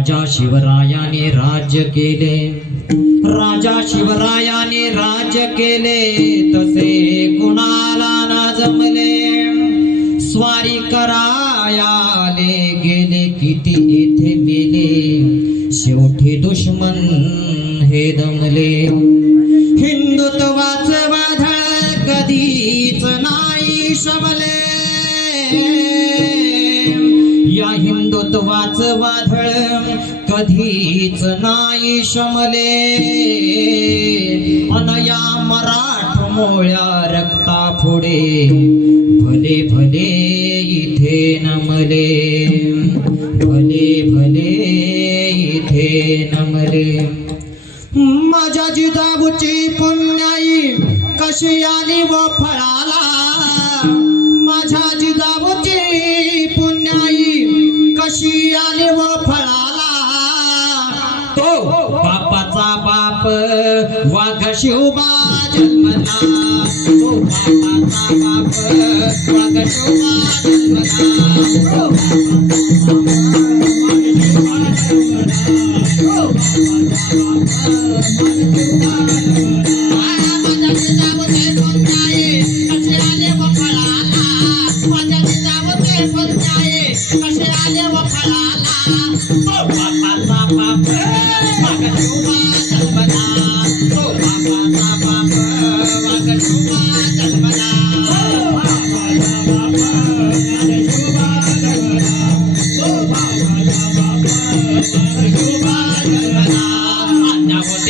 राजा शिवरायाने राज्य केले. राजा शिवरायाने राज्य केले तसे कुणाला ना जमले? स्वारी करायाले गेले किती येथे मेले? शेवटी दुश्मन हे दमले. या हिंदुत्वाच वादळ कधीच नाही शमले. अन या मराठ मोळ्या रक्ता पुढे भले भले इथे नमले. भले भले इथे नमले. माझ्या जिजाबूची पुण्याई कशी आली व फळाला? माझ्या जिजाबूची शिवबा जन्मला. तो बापाचा बाप वाघ शिवबा जन्मला तो होते माझे दावणचे होते माझे दावणचे शपथ घेतली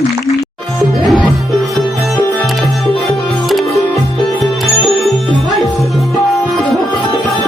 Amen.